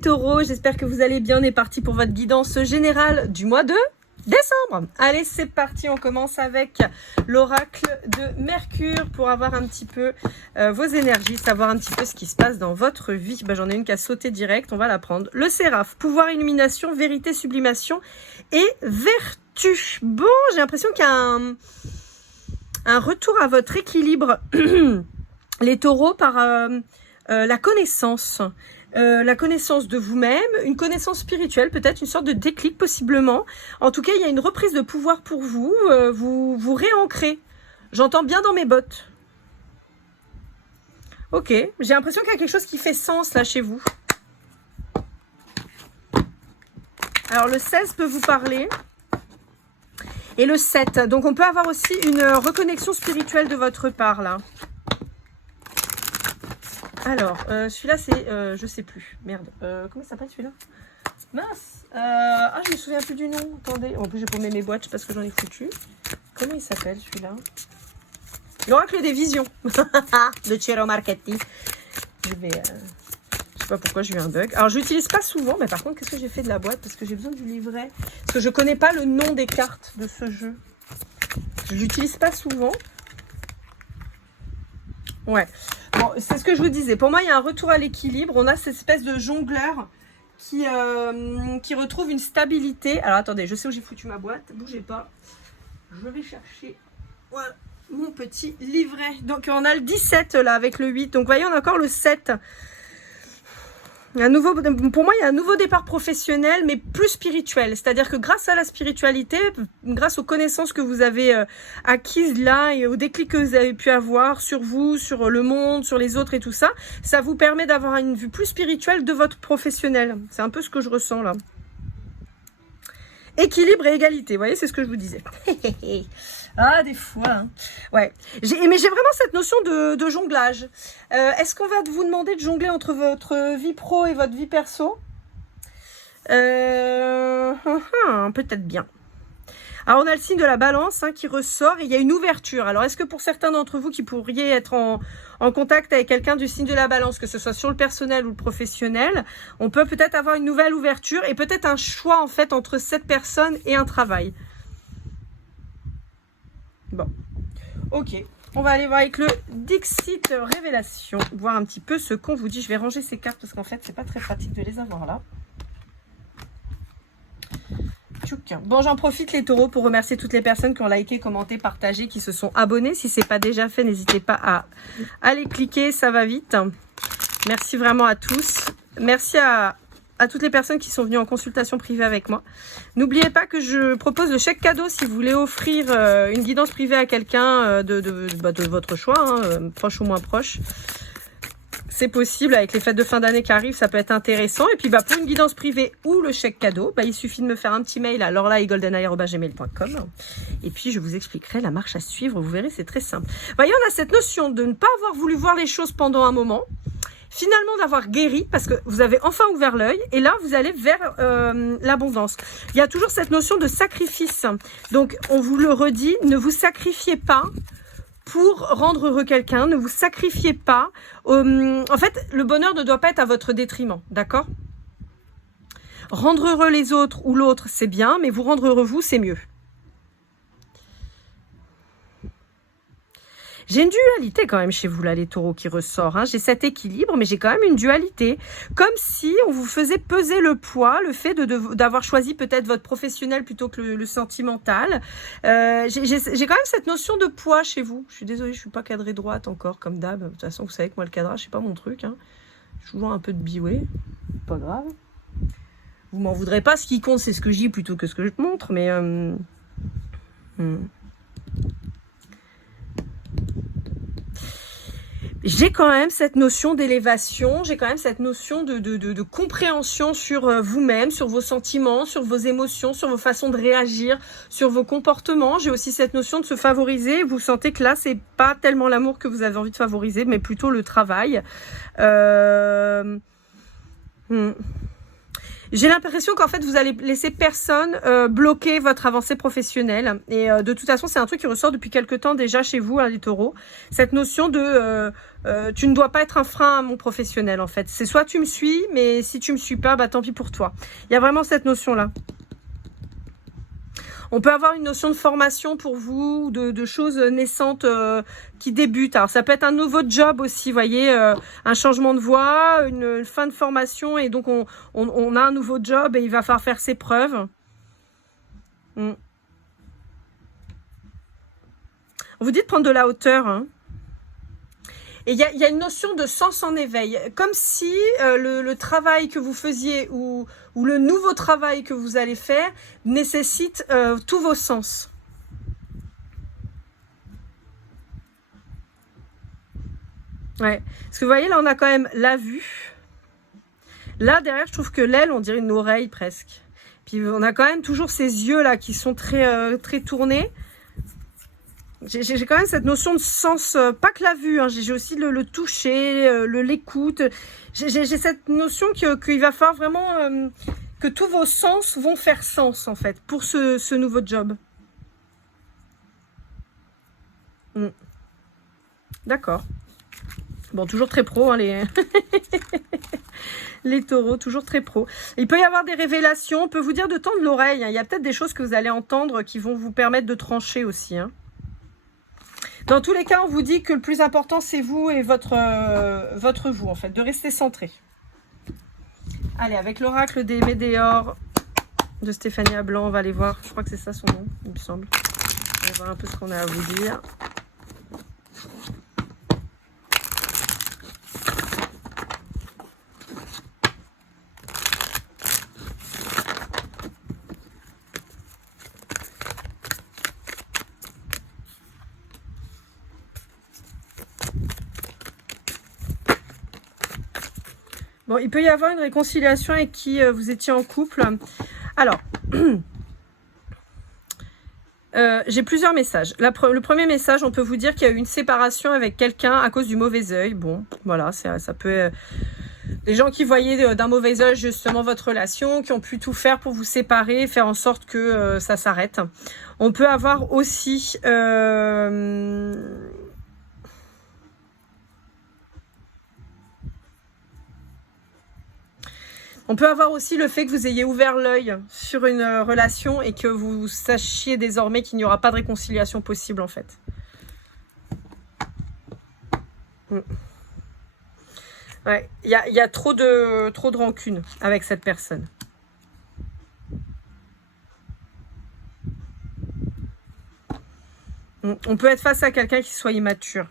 les taureaux, j'espère que vous allez bien. On est parti pour votre guidance générale du mois de décembre. Allez, c'est parti, on commence avec l'oracle de Mercure pour avoir un petit peu vos énergies, savoir un petit peu ce qui se passe dans votre vie. J'en ai une qui a sauté direct, on va la prendre. Le séraph, pouvoir, illumination, vérité, sublimation et vertu. Bon, j'ai l'impression qu'il y a un retour à votre équilibre, les taureaux, par la connaissance. La connaissance de vous-même, une connaissance spirituelle, peut-être une sorte de déclic possiblement. En tout cas, il y a une reprise de pouvoir pour vous, vous réancrez. J'entends bien dans mes bottes. Ok, j'ai l'impression qu'il y a quelque chose qui fait sens là chez vous. Alors le 16 peut vous parler. Et le 7, donc on peut avoir aussi une reconnexion spirituelle de votre part là. Alors, celui-là, c'est... je sais plus. Merde. Comment ça s'appelle celui-là? Mince. Ah, je me souviens plus du nom. Attendez. En plus, j'ai paumé mes boîtes parce que j'en ai foutu. Comment il s'appelle celui-là? L'oracle des visions. De Ciro Marchetti. Je vais... je sais pas pourquoi j'ai eu un bug. Alors, je l'utilise pas souvent. Mais par contre, qu'est-ce que j'ai fait de la boîte? Parce que j'ai besoin du livret. Parce que je connais pas le nom des cartes de ce jeu. Je l'utilise pas souvent. Ouais. Bon, c'est ce que je vous disais. Pour moi, il y a un retour à l'équilibre. On a cette espèce de jongleur qui retrouve une stabilité. Alors, attendez, je sais où j'ai foutu ma boîte. Bougez pas. Je vais chercher voilà, mon petit livret. Donc, on a le 17 là avec le 8. Donc, vous voyez, on a encore le 7. Pour moi, il y a un nouveau départ professionnel, mais plus spirituel. C'est-à-dire que grâce à la spiritualité, grâce aux connaissances que vous avez acquises là et aux déclics que vous avez pu avoir sur vous, sur le monde, sur les autres et tout ça, ça vous permet d'avoir une vue plus spirituelle de votre professionnel. C'est un peu ce que je ressens là. Équilibre et égalité, vous voyez, c'est ce que je vous disais. Ah, des fois. Hein. Ouais. Mais j'ai vraiment cette notion de jonglage. Est-ce qu'on va vous demander de jongler entre votre vie pro et votre vie perso? Peut-être bien. Alors, on a le signe de la balance qui ressort et il y a une ouverture. Alors, est-ce que pour certains d'entre vous qui pourriez être en contact avec quelqu'un du signe de la balance, que ce soit sur le personnel ou le professionnel, on peut peut-être avoir une nouvelle ouverture et peut-être un choix en fait entre cette personne et un travail. Bon, ok. On va aller voir avec le Dixit Révélation, voir un petit peu ce qu'on vous dit. Je vais ranger ces cartes parce qu'en fait, c'est pas très pratique de les avoir là. Bon, j'en profite les taureaux pour remercier toutes les personnes qui ont liké, commenté, partagé, qui se sont abonnés. Si ce n'est pas déjà fait, n'hésitez pas à aller cliquer, ça va vite. Merci vraiment à tous. Merci à toutes les personnes qui sont venues en consultation privée avec moi. N'oubliez pas que je propose le chèque cadeau si vous voulez offrir une guidance privée à quelqu'un de votre choix, proche ou moins proche. C'est possible avec les fêtes de fin d'année qui arrivent, ça peut être intéressant. Et puis pour une guidance privée ou le chèque cadeau, il suffit de me faire un petit mail à laurelaegoldeneye@gmail.com. Et puis je vous expliquerai la marche à suivre. Vous verrez, c'est très simple. Voyez, on a cette notion de ne pas avoir voulu voir les choses pendant un moment. Finalement d'avoir guéri parce que vous avez enfin ouvert l'œil et là vous allez vers l'abondance. Il y a toujours cette notion de sacrifice. Donc on vous le redit, ne vous sacrifiez pas pour rendre heureux quelqu'un, ne vous sacrifiez pas. En fait, le bonheur ne doit pas être à votre détriment, d'accord? Rendre heureux les autres ou l'autre, c'est bien, mais vous rendre heureux vous, c'est mieux. J'ai une dualité quand même chez vous là, les taureaux, qui ressort. J'ai cet équilibre, mais j'ai quand même une dualité. Comme si on vous faisait peser le poids, le fait d'avoir choisi peut-être votre professionnel plutôt que le sentimental. J'ai quand même cette notion de poids chez vous. Je suis désolée, je suis pas cadrée droite encore, comme d'hab. De toute façon, vous savez que moi, le cadrage, c'est pas mon truc. Je suis toujours un peu de bioué. Pas grave. Vous m'en voudrez pas. Ce qui compte, c'est ce que je dis plutôt que ce que je te montre. Mais... j'ai quand même cette notion d'élévation, j'ai quand même cette notion de compréhension sur vous-même, sur vos sentiments, sur vos émotions, sur vos façons de réagir, sur vos comportements. J'ai aussi cette notion de se favoriser. Vous sentez que là, c'est pas tellement l'amour que vous avez envie de favoriser, mais plutôt le travail. J'ai l'impression qu'en fait, vous allez laisser personne bloquer votre avancée professionnelle. Et de toute façon, c'est un truc qui ressort depuis quelque temps déjà chez vous, hein, les taureaux. Cette notion de tu ne dois pas être un frein à mon professionnel, en fait. C'est soit tu me suis, mais si tu me suis pas, bah tant pis pour toi. Il y a vraiment cette notion-là. On peut avoir une notion de formation pour vous, de choses naissantes qui débutent. Alors, ça peut être un nouveau job aussi, vous voyez, un changement de voie, une fin de formation, et donc on a un nouveau job et il va falloir faire ses preuves. On vous dit de prendre de la hauteur, hein. Et il y a une notion de sens en éveil, comme si le travail que vous faisiez ou le nouveau travail que vous allez faire nécessite tous vos sens. Ouais, parce que vous voyez, là on a quand même la vue. Là derrière, je trouve que l'aile, on dirait une oreille presque. Puis on a quand même toujours ces yeux là qui sont très tournés. J'ai quand même cette notion de sens, pas que la vue, hein, j'ai aussi le toucher, l'écoute. J'ai cette notion qu'il va falloir vraiment que tous vos sens vont faire sens en fait pour ce nouveau job. D'accord. Bon, toujours très pro, hein, les taureaux, toujours très pro. Il peut y avoir des révélations, on peut vous dire de tendre l'oreille, hein. Il y a peut-être des choses que vous allez entendre qui vont vous permettre de trancher aussi, hein. Dans tous les cas, on vous dit que le plus important, c'est vous et votre vous, en fait, de rester centré. Allez, avec l'oracle des Médéors de Stéphania Blanc, on va aller voir. Je crois que c'est ça son nom, il me semble. On va voir un peu ce qu'on a à vous dire. Bon, il peut y avoir une réconciliation avec qui vous étiez en couple. Alors, j'ai plusieurs messages. Le premier message, on peut vous dire qu'il y a eu une séparation avec quelqu'un à cause du mauvais œil. Bon, voilà, ça peut... les gens qui voyaient d'un mauvais œil justement votre relation, qui ont pu tout faire pour vous séparer, faire en sorte que ça s'arrête. On peut avoir aussi... On peut avoir aussi le fait que vous ayez ouvert l'œil sur une relation et que vous sachiez désormais qu'il n'y aura pas de réconciliation possible en fait. Ouais, il y a trop de rancune avec cette personne. On peut être face à quelqu'un qui soit immature.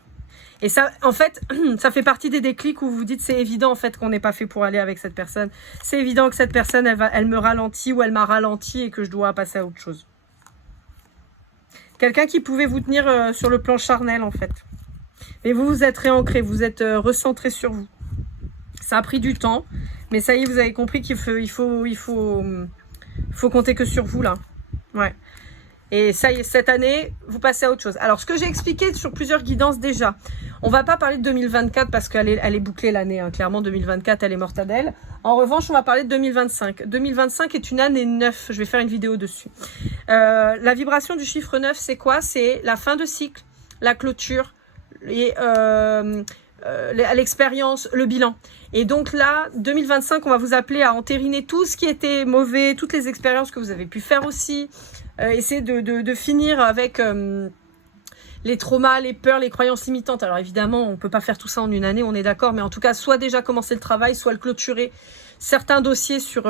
Et ça, en fait, ça fait partie des déclics où vous vous dites c'est évident en fait qu'on n'est pas fait pour aller avec cette personne. C'est évident que cette personne, elle me ralentit ou elle m'a ralenti et que je dois passer à autre chose. Quelqu'un qui pouvait vous tenir sur le plan charnel en fait. Mais vous vous êtes réancré, vous êtes recentré sur vous. Ça a pris du temps, mais ça y est, vous avez compris qu'il faut compter que sur vous là. Ouais. Et ça y est, cette année, vous passez à autre chose. Alors, ce que j'ai expliqué sur plusieurs guidances déjà, on va pas parler de 2024 parce qu'elle est bouclée l'année. Hein. Clairement, 2024, elle est mortadelle. En revanche, on va parler de 2025. 2025 est une année 9. Je vais faire une vidéo dessus. La vibration du chiffre 9, c'est quoi? C'est la fin de cycle, la clôture, et l'expérience, le bilan. Et donc là, 2025, on va vous appeler à entériner tout ce qui était mauvais, toutes les expériences que vous avez pu faire aussi. Essayer de finir avec les traumas, les peurs, les croyances limitantes. Alors évidemment, on ne peut pas faire tout ça en une année, on est d'accord, mais en tout cas, soit déjà commencer le travail, soit le clôturer certains dossiers sur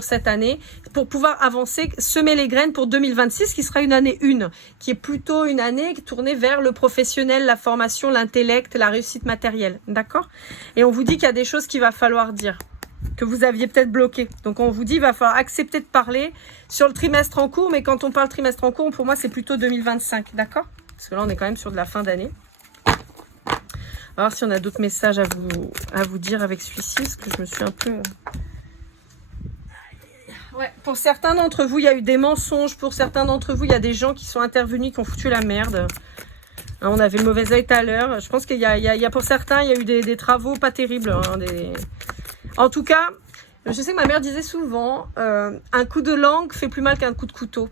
cette année pour pouvoir avancer, semer les graines pour 2026, qui sera une année 1, qui est plutôt une année tournée vers le professionnel, la formation, l'intellect, la réussite matérielle. D'accord? Et on vous dit qu'il y a des choses qu'il va falloir dire, que vous aviez peut-être bloqué. Donc on vous dit il va falloir accepter de parler sur le trimestre en cours, mais quand on parle trimestre en cours, pour moi c'est plutôt 2025, d'accord? Parce que là on est quand même sur de la fin d'année. On va voir si on a d'autres messages à vous dire avec celui-ci, parce que je me suis un peu... Ouais, pour certains d'entre vous, il y a eu des mensonges, pour certains d'entre vous, il y a des gens qui sont intervenus, qui ont foutu la merde. Hein, on avait le mauvais œil tout à l'heure. Je pense qu'il y a pour certains, il y a eu des travaux pas terribles, hein, En tout cas, Je sais que ma mère disait souvent, un coup de langue fait plus mal qu'un coup de couteau.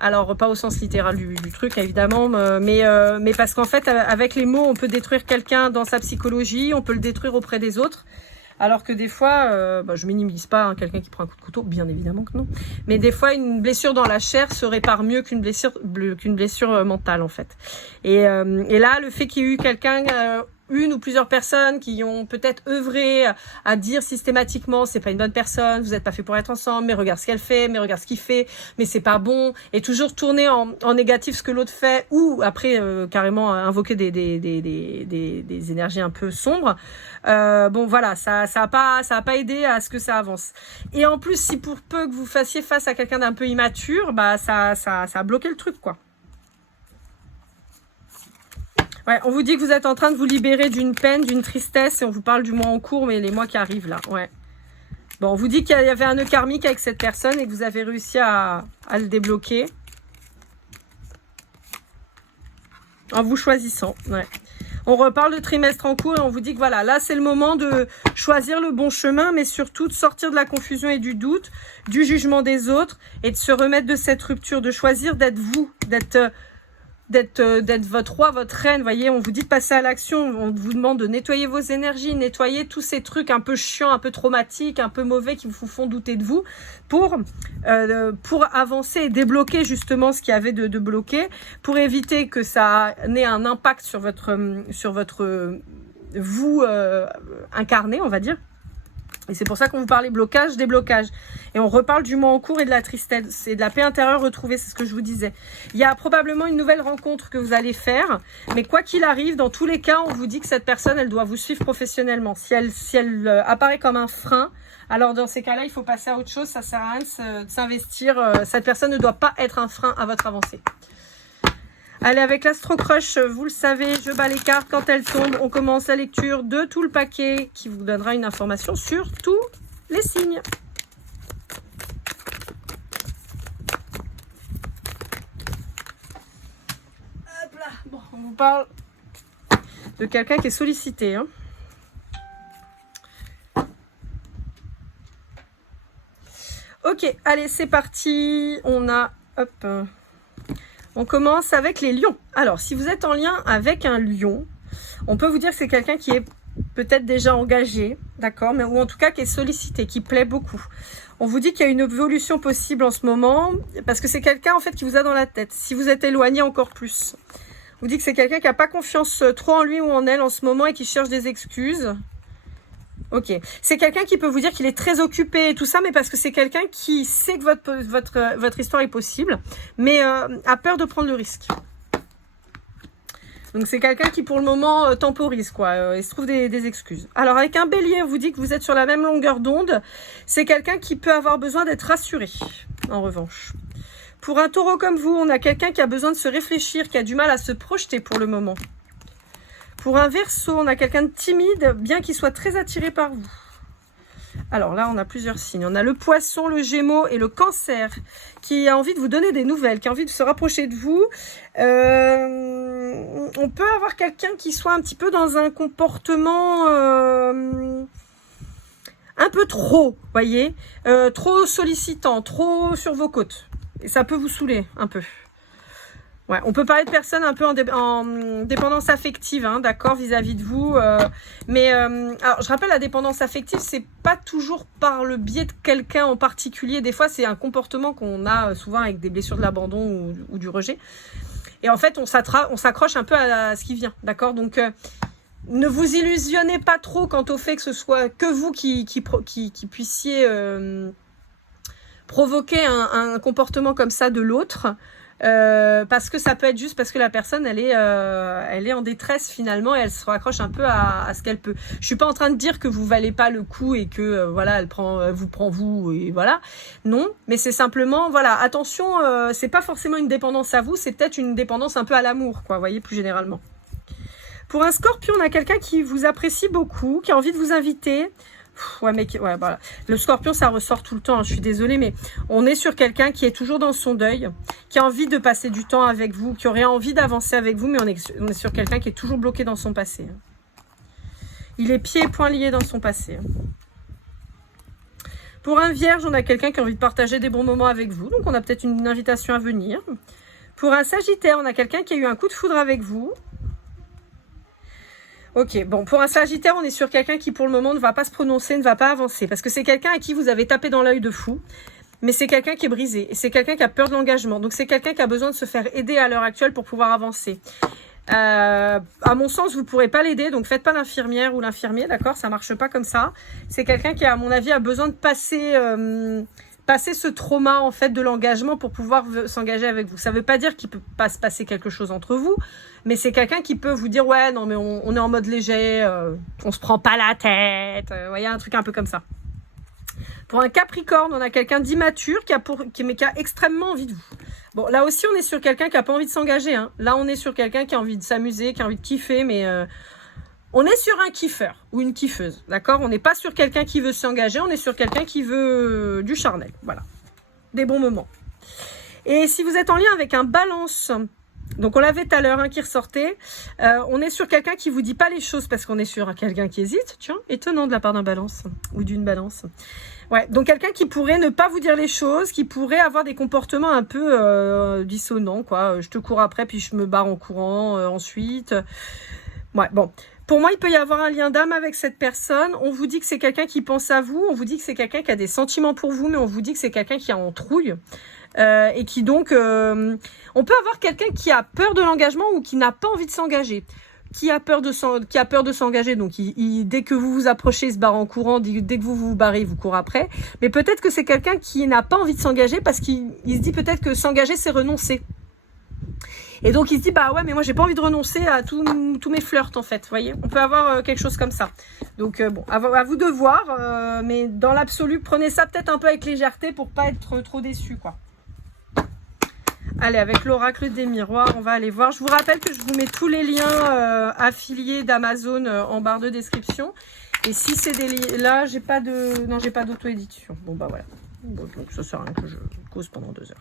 Alors, pas au sens littéral du truc, évidemment, mais parce qu'en fait, avec les mots, on peut détruire quelqu'un dans sa psychologie, on peut le détruire auprès des autres. Alors que des fois, je minimise pas hein, quelqu'un qui prend un coup de couteau, bien évidemment que non. Mais des fois, une blessure dans la chair se répare mieux qu'une blessure mentale, en fait. Et là, le fait qu'il y ait eu quelqu'un... une ou plusieurs personnes qui ont peut-être œuvré à dire systématiquement c'est pas une bonne personne, vous n'êtes pas fait pour être ensemble, mais regarde ce qu'elle fait, mais regarde ce qu'il fait, mais c'est pas bon, et toujours tourner en négatif ce que l'autre fait, ou après carrément invoquer des énergies un peu sombres. Bon voilà, ça a pas aidé à ce que ça avance. Et en plus, si pour peu que vous fassiez face à quelqu'un d'un peu immature, bah ça a bloqué le truc quoi. Ouais, on vous dit que vous êtes en train de vous libérer d'une peine, d'une tristesse, et on vous parle du mois en cours, mais les mois qui arrivent là, ouais. Bon, on vous dit qu'il y avait un nœud karmique avec cette personne et que vous avez réussi à le débloquer. En vous choisissant, ouais. On reparle de trimestre en cours et on vous dit que voilà, là c'est le moment de choisir le bon chemin, mais surtout de sortir de la confusion et du doute, du jugement des autres, et de se remettre de cette rupture, de choisir d'être vous, d'être votre roi, votre reine, voyez, on vous dit de passer à l'action, on vous demande de nettoyer vos énergies, nettoyer tous ces trucs un peu chiants, un peu traumatiques, un peu mauvais qui vous font douter de vous pour avancer et débloquer justement ce qu'il y avait de bloqué, pour éviter que ça n'ait un impact sur votre vous incarné, on va dire. Et c'est pour ça qu'on vous parlait blocage, déblocage. Et on reparle du mois en cours et de la tristesse et de la paix intérieure retrouvée, c'est ce que je vous disais. Il y a probablement une nouvelle rencontre que vous allez faire, mais quoi qu'il arrive, dans tous les cas, on vous dit que cette personne, elle doit vous suivre professionnellement. Si elle apparaît comme un frein, alors dans ces cas-là, il faut passer à autre chose, ça sert à rien de s'investir. Cette personne ne doit pas être un frein à votre avancée. Allez, avec l'Astro Crush, vous le savez, je bats les cartes. Quand elles tombent, on commence la lecture de tout le paquet qui vous donnera une information sur tous les signes. Hop là. Bon, on vous parle de quelqu'un qui est sollicité. Hein. Ok, allez, c'est parti. On a... Hop... On commence avec les lions. Alors, si vous êtes en lien avec un lion, on peut vous dire que c'est quelqu'un qui est peut-être déjà engagé, d'accord, mais ou en tout cas qui est sollicité, qui plaît beaucoup. On vous dit qu'il y a une évolution possible en ce moment, parce que c'est quelqu'un en fait qui vous a dans la tête. Si vous êtes éloigné, encore plus. On vous dit que c'est quelqu'un qui n'a pas confiance trop en lui ou en elle en ce moment et qui cherche des excuses. Ok, c'est quelqu'un qui peut vous dire qu'il est très occupé et tout ça, mais parce que c'est quelqu'un qui sait que votre histoire est possible, mais a peur de prendre le risque. Donc c'est quelqu'un qui pour le moment temporise, quoi, il se trouve des excuses. Alors avec un bélier, on vous dit que vous êtes sur la même longueur d'onde, c'est quelqu'un qui peut avoir besoin d'être rassuré, en revanche. Pour un taureau comme vous, on a quelqu'un qui a besoin de se réfléchir, qui a du mal à se projeter pour le moment. Pour un Verseau, on a quelqu'un de timide, bien qu'il soit très attiré par vous. Alors là, on a plusieurs signes. On a le Poisson, le Gémeaux et le Cancer, qui a envie de vous donner des nouvelles, qui a envie de se rapprocher de vous. On peut avoir quelqu'un qui soit un petit peu dans un comportement un peu trop, voyez, trop sollicitant, trop sur vos côtes. Et ça peut vous saouler un peu. Ouais, on peut parler de personnes un peu en dépendance affective, hein, d'accord, vis-à-vis de vous. Alors, je rappelle, la dépendance affective, c'est pas toujours par le biais de quelqu'un en particulier. Des fois, c'est un comportement qu'on a souvent avec des blessures de l'abandon ou du rejet. Et en fait, on s'accroche un peu à ce qui vient, d'accord. Donc, ne vous illusionnez pas trop quant au fait que ce soit que vous qui puissiez provoquer un comportement comme ça de l'autre. Parce que ça peut être juste parce que la personne elle est en détresse finalement et elle se raccroche un peu à ce qu'elle peut. Je suis pas en train de dire que vous valez pas le coup et que voilà elle vous prend et voilà, non, mais c'est simplement voilà, attention, c'est pas forcément une dépendance à vous, c'est peut-être une dépendance un peu à l'amour, quoi, vous voyez, plus généralement. Pour un Scorpion, on a quelqu'un qui vous apprécie beaucoup, qui a envie de vous inviter. Ouais, mais ouais, voilà. Le Scorpion, ça ressort tout le temps, hein, je suis désolée, mais on est sur quelqu'un qui est toujours dans son deuil, qui a envie de passer du temps avec vous, qui aurait envie d'avancer avec vous, mais on est sur quelqu'un qui est toujours bloqué dans son passé. Il est pieds et poings liés dans son passé. Pour un vierge, on a quelqu'un qui a envie de partager des bons moments avec vous. Donc, on a peut-être une invitation à venir. Pour un sagittaire, on a quelqu'un qui a eu un coup de foudre avec vous. Ok, bon, pour un sagittaire, on est sur quelqu'un qui, pour le moment, ne va pas se prononcer, ne va pas avancer. Parce que c'est quelqu'un à qui vous avez tapé dans l'œil de fou. Mais c'est quelqu'un qui est brisé. Et c'est quelqu'un qui a peur de l'engagement. Donc, c'est quelqu'un qui a besoin de se faire aider à l'heure actuelle pour pouvoir avancer. À mon sens, vous ne pourrez pas l'aider, donc faites pas l'infirmière ou l'infirmier, d'accord? Ça marche pas comme ça. C'est quelqu'un qui, à mon avis, a besoin de passer ce trauma en fait de l'engagement pour pouvoir s'engager avec vous. Ça veut pas dire qu'il peut pas se passer quelque chose entre vous, mais c'est quelqu'un qui peut vous dire ouais non mais on est en mode léger, on se prend pas la tête, voyez un truc un peu comme ça. Pour un Capricorne, on a quelqu'un d'immature qui a extrêmement envie de vous. Bon, là aussi, on est sur quelqu'un qui n'a pas envie de s'engager. Hein. Là, on est sur quelqu'un qui a envie de s'amuser, qui a envie de kiffer, mais on est sur un kiffeur ou une kiffeuse, d'accord? On n'est pas sur quelqu'un qui veut s'engager, on est sur quelqu'un qui veut du charnel, voilà. Des bons moments. Et si vous êtes en lien avec un Balance, donc on l'avait tout à l'heure, qui ressortait, on est sur quelqu'un qui vous dit pas les choses parce qu'on est sur quelqu'un qui hésite, tiens, étonnant de la part d'un Balance ou d'une Balance. Ouais, donc quelqu'un qui pourrait ne pas vous dire les choses, qui pourrait avoir des comportements un peu dissonants, quoi. Je te cours après, puis je me barre en courant ensuite. Ouais, bon. Pour moi, il peut y avoir un lien d'âme avec cette personne. On vous dit que c'est quelqu'un qui pense à vous. On vous dit que c'est quelqu'un qui a des sentiments pour vous, mais on vous dit que c'est quelqu'un qui est en trouille. Et qui donc... on peut avoir quelqu'un qui a peur de l'engagement ou qui n'a pas envie de s'engager. Qui a peur de s'engager, donc dès que vous vous approchez, il se barre en courant, dès que vous vous barrez, il vous court après. Mais peut-être que c'est quelqu'un qui n'a pas envie de s'engager parce qu'il se dit peut-être que s'engager, c'est renoncer. Et donc il se dit, bah ouais, mais moi j'ai pas envie de renoncer à tous mes flirts en fait, vous voyez. On peut avoir quelque chose comme ça. Donc bon, à vous de voir, mais dans l'absolu, prenez ça peut-être un peu avec légèreté pour pas être trop déçu, quoi. Allez, avec l'oracle des miroirs, on va aller voir. Je vous rappelle que je vous mets tous les liens affiliés d'Amazon en barre de description. Et si c'est des liens... Là, j'ai pas d'auto-édition. Bon, bah voilà. Bon, donc ça sert à rien que je cause pendant 2 heures.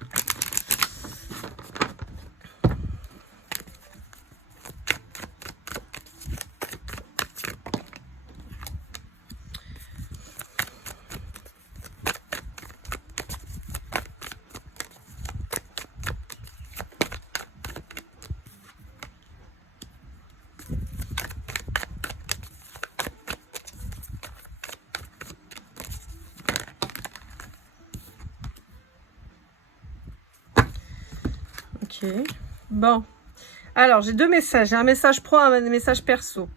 Ok. Bon. Alors, j'ai 2 messages. J'ai un message pro et un message perso.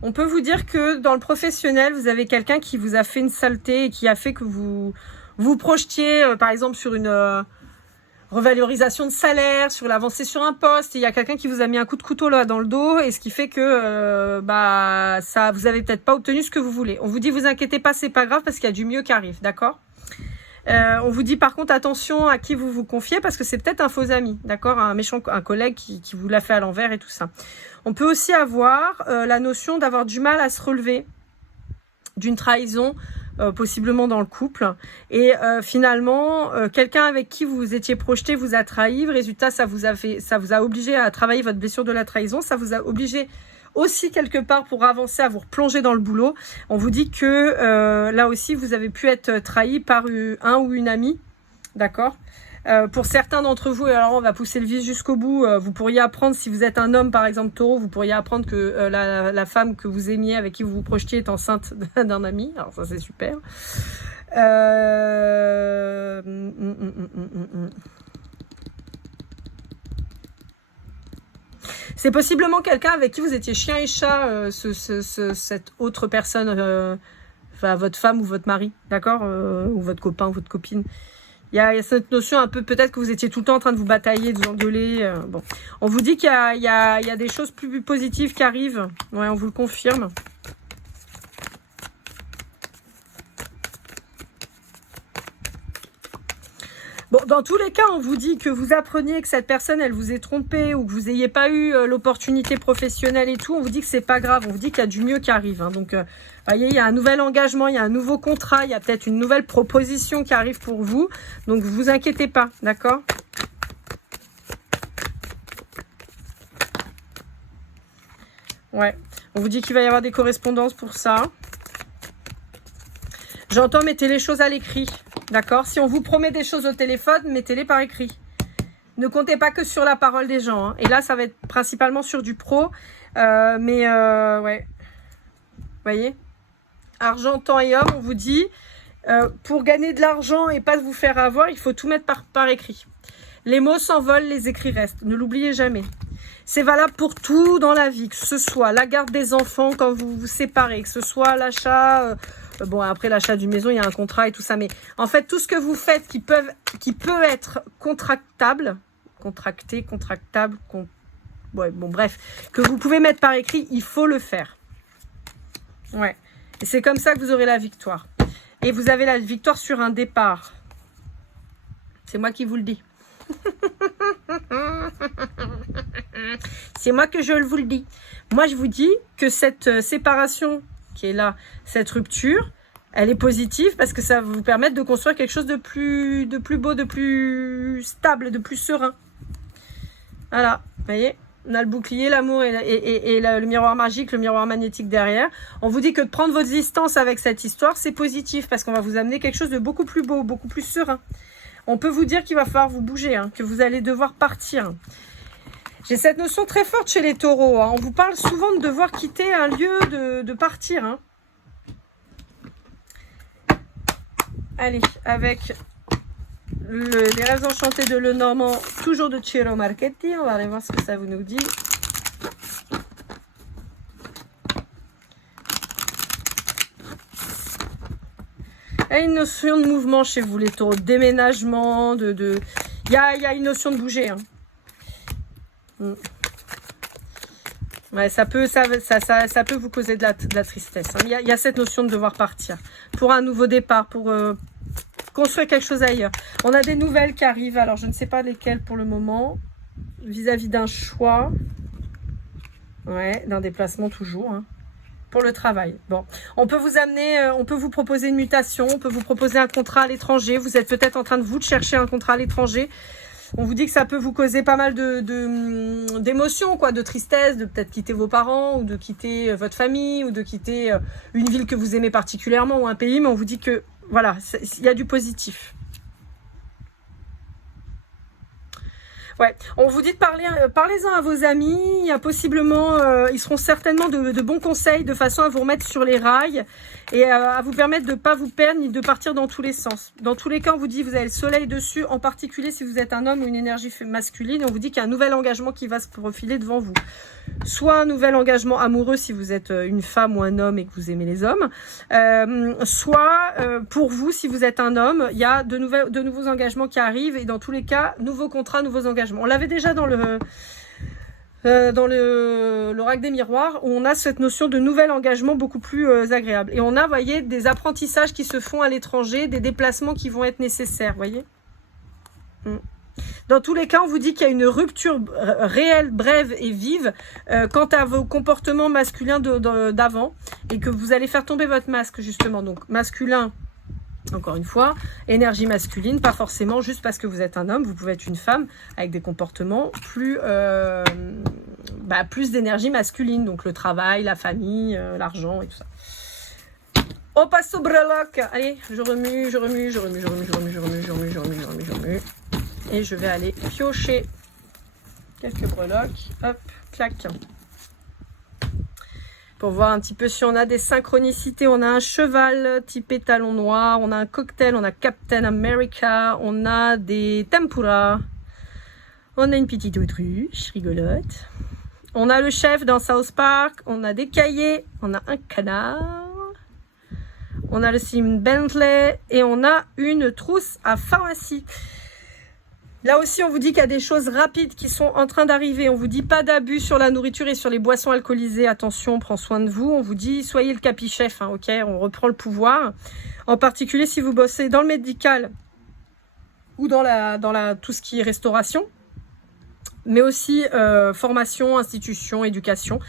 On peut vous dire que dans le professionnel, vous avez quelqu'un qui vous a fait une saleté et qui a fait que vous projetiez, par exemple, sur une revalorisation de salaire, sur l'avancée sur un poste. Et il y a quelqu'un qui vous a mis un coup de couteau là dans le dos et ce qui fait que ça, vous avez peut-être pas obtenu ce que vous voulez. On vous dit, vous inquiétez pas, c'est pas grave parce qu'il y a du mieux qui arrive, d'accord ? On vous dit par contre attention à qui vous vous confiez parce que c'est peut-être un faux ami, d'accord, un collègue qui vous l'a fait à l'envers et tout ça. On peut aussi avoir la notion d'avoir du mal à se relever d'une trahison, possiblement dans le couple. Et finalement, quelqu'un avec qui vous étiez projeté vous a trahi. Résultat, ça vous a obligé à travailler votre blessure de la trahison. Ça vous a obligé aussi quelque part pour avancer à vous replonger dans le boulot. On vous dit que là aussi vous avez pu être trahi par un ou une amie, d'accord. Pour certains d'entre vous, et alors on va pousser le vice jusqu'au bout, vous pourriez apprendre, si vous êtes un homme par exemple taureau, vous pourriez apprendre que la femme que vous aimiez, avec qui vous vous projetiez, est enceinte d'un ami. Alors ça c'est super. C'est possiblement quelqu'un avec qui vous étiez chien et chat, cette autre personne, enfin votre femme ou votre mari, d'accord, ou votre copain ou votre copine. Il y a cette notion un peu, peut-être que vous étiez tout le temps en train de vous batailler, de vous engueuler. Bon, on vous dit qu'il y a des choses plus positives qui arrivent. Ouais, on vous le confirme. Bon, dans tous les cas, on vous dit que vous appreniez que cette personne, elle vous est trompée ou que vous n'ayez pas eu l'opportunité professionnelle et tout. On vous dit que c'est pas grave. On vous dit qu'il y a du mieux qui arrive. Hein. Donc, voyez, il y a un nouvel engagement, il y a un nouveau contrat, il y a peut-être une nouvelle proposition qui arrive pour vous. Donc, vous inquiétez pas, d'accord ? Ouais, on vous dit qu'il va y avoir des correspondances pour ça. J'entends, mettez les choses à l'écrit. D'accord? Si on vous promet des choses au téléphone, mettez-les par écrit. Ne comptez pas que sur la parole des gens. Hein. Et là, ça va être principalement sur du pro. Ouais. Vous voyez? Argent, temps et homme, on vous dit, pour gagner de l'argent et pas vous faire avoir, il faut tout mettre par écrit. Les mots s'envolent, les écrits restent. Ne l'oubliez jamais. C'est valable pour tout dans la vie, que ce soit la garde des enfants quand vous vous séparez, que ce soit l'achat... bon, après l'achat d'une maison, il y a un contrat et tout ça. Mais en fait, tout ce que vous faites qui peut être contractable, ouais, bon, bref, que vous pouvez mettre par écrit, il faut le faire. Ouais. Et c'est comme ça que vous aurez la victoire. Et vous avez la victoire sur un départ. C'est moi qui vous le dis. C'est moi que je vous le dis. Moi, je vous dis que cette séparation qui est là, cette rupture, elle est positive parce que ça va vous permettre de construire quelque chose de plus beau, de plus stable, de plus serein. Voilà, vous voyez, on a le bouclier, l'amour et le miroir magique, le miroir magnétique derrière. On vous dit que de prendre votre distance avec cette histoire, c'est positif parce qu'on va vous amener quelque chose de beaucoup plus beau, beaucoup plus serein. On peut vous dire qu'il va falloir vous bouger, hein, que vous allez devoir partir. J'ai cette notion très forte chez les taureaux. Hein. On vous parle souvent de devoir quitter un lieu, de partir. Hein. Allez, avec les rêves enchantés de Lenormand, toujours de Ciro Marchetti. On va aller voir ce que ça vous nous dit. Il y a une notion de mouvement chez vous, les taureaux, de déménagement, il y a une notion de bouger. Hein. Ouais, ça peut vous causer de la tristesse. Hein. Il y a cette notion de devoir partir pour un nouveau départ, pour construire quelque chose ailleurs. On a des nouvelles qui arrivent, alors je ne sais pas lesquelles pour le moment, vis-à-vis d'un choix, ouais, d'un déplacement toujours, hein, pour le travail. Bon, on peut vous amener, on peut vous proposer une mutation, on peut vous proposer un contrat à l'étranger. Vous êtes peut-être en train de chercher un contrat à l'étranger. On vous dit que ça peut vous causer pas mal d'émotions, quoi, de tristesse, de peut-être quitter vos parents, ou de quitter votre famille, ou de quitter une ville que vous aimez particulièrement, ou un pays, mais on vous dit que, voilà, il y a du positif. Ouais, on vous dit de parlez-en à vos amis, il y a possiblement, ils seront certainement de bons conseils de façon à vous remettre sur les rails et à vous permettre de ne pas vous perdre ni de partir dans tous les sens. Dans tous les cas, on vous dit vous avez le soleil dessus, en particulier si vous êtes un homme ou une énergie masculine, on vous dit qu'il y a un nouvel engagement qui va se profiler devant vous. Soit un nouvel engagement amoureux si vous êtes une femme ou un homme et que vous aimez les hommes, soit pour vous si vous êtes un homme, il y a de nouveaux engagements qui arrivent et dans tous les cas, nouveaux contrats, nouveaux engagements. On l'avait déjà dans l'oracle des miroirs où on a cette notion de nouvel engagement beaucoup plus agréable. Et on a, vous voyez, des apprentissages qui se font à l'étranger, des déplacements qui vont être nécessaires, vous voyez. Dans tous les cas, on vous dit qu'il y a une rupture réelle, brève et vive quant à vos comportements masculins d'avant et que vous allez faire tomber votre masque, justement. Donc, masculin, encore une fois, énergie masculine, pas forcément juste parce que vous êtes un homme, vous pouvez être une femme avec des comportements plus d'énergie masculine, donc le travail, la famille, l'argent et tout ça. On passe au breloque. Allez, je remue. Et je vais aller piocher quelques breloques. Hop, clac. Pour voir un petit peu si on a des synchronicités. On a un cheval type talon noir. On a un cocktail. On a Captain America. On a des tempura. On a une petite autruche rigolote. On a le chef dans South Park. On a des cahiers. On a un canard. On a le sim Bentley. Et on a une trousse à pharmacie. Là aussi, on vous dit qu'il y a des choses rapides qui sont en train d'arriver. On vous dit pas d'abus sur la nourriture et sur les boissons alcoolisées. Attention, on prend soin de vous. On vous dit, soyez le capichef, hein, ok? On reprend le pouvoir. En particulier, si vous bossez dans le médical ou dans tout ce qui est restauration. mais aussi formation, institution, éducation.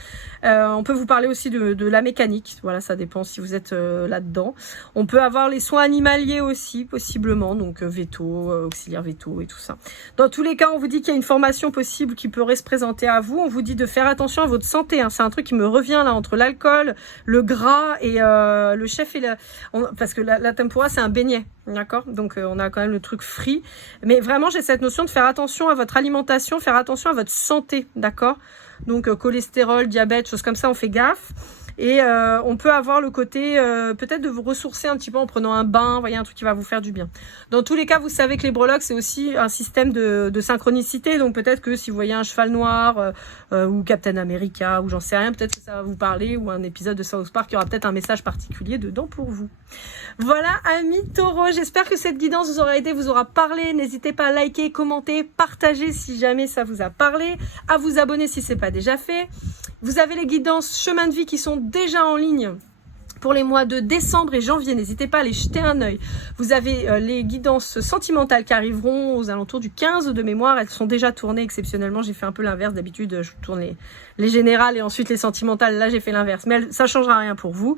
On peut vous parler aussi de la mécanique, voilà, ça dépend si vous êtes là-dedans. On peut avoir les soins animaliers aussi, possiblement, donc veto, auxiliaire veto et tout ça. Dans tous les cas, on vous dit qu'il y a une formation possible qui pourrait se présenter à vous. On vous dit de faire attention à votre santé, hein. C'est un truc qui me revient là, entre l'alcool, le gras et le chef et parce que la tempura, c'est un beignet, d'accord? Donc on a quand même le truc free. Mais vraiment, j'ai cette notion de faire attention à votre alimentation, faire attention à votre santé, d'accord? Donc cholestérol, diabète, choses comme ça, on fait gaffe. Et on peut avoir le côté peut-être de vous ressourcer un petit peu en prenant un bain, voyez, un truc qui va vous faire du bien. Dans tous les cas, vous savez que les breloques, c'est aussi un système de synchronicité. Donc peut-être que si vous voyez un cheval noir ou Captain America ou j'en sais rien, peut-être que ça va vous parler, ou un épisode de South Park, il y aura peut-être un message particulier dedans pour vous. Voilà, amis taureaux, j'espère que cette guidance vous aura aidé, vous aura parlé. N'hésitez pas à liker, commenter, partager si jamais ça vous a parlé, à vous abonner si ce n'est pas déjà fait. Vous avez les guidances chemin de vie qui sont déjà en ligne pour les mois de décembre et janvier. N'hésitez pas à les jeter un œil. Vous avez les guidances sentimentales qui arriveront aux alentours du 15 de mémoire. Elles sont déjà tournées exceptionnellement. J'ai fait un peu l'inverse. D'habitude, je tourne les générales et ensuite les sentimentales. Là, j'ai fait l'inverse. Mais ça ne changera rien pour vous.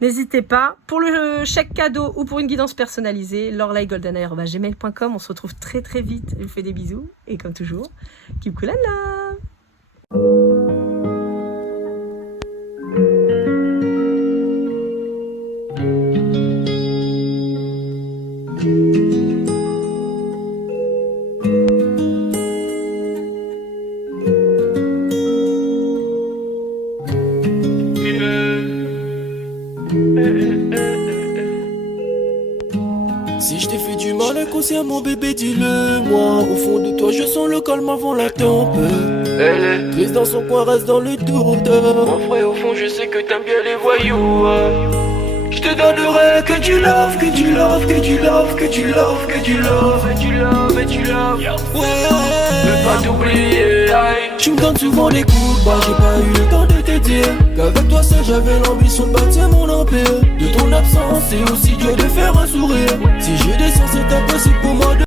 N'hésitez pas. Pour le chèque cadeau ou pour une guidance personnalisée, lorlaigoldenair@gmail.com. On se retrouve très très vite. Je vous fais des bisous. Et comme toujours, keep cool là. Si je t'ai fait du mal inconsciemment bébé dis-le moi. Au fond de toi je sens le calme avant la tempête. Elle est prise dans son coin, reste dans le doute. Mon frère au fond je sais que t'aimes bien les voyous. Je te donnerai que du love, que du love, que du love, que du love, que du love, et du love, et du love. Ouais, ne pas t'oublier. Tu me donnes souvent les coups, bah j'ai pas eu le temps de te dire qu'avec toi seul j'avais l'ambition de bâtir mon empire. De ton absence c'est aussi dur de faire un sourire. Si je descends c'est impossible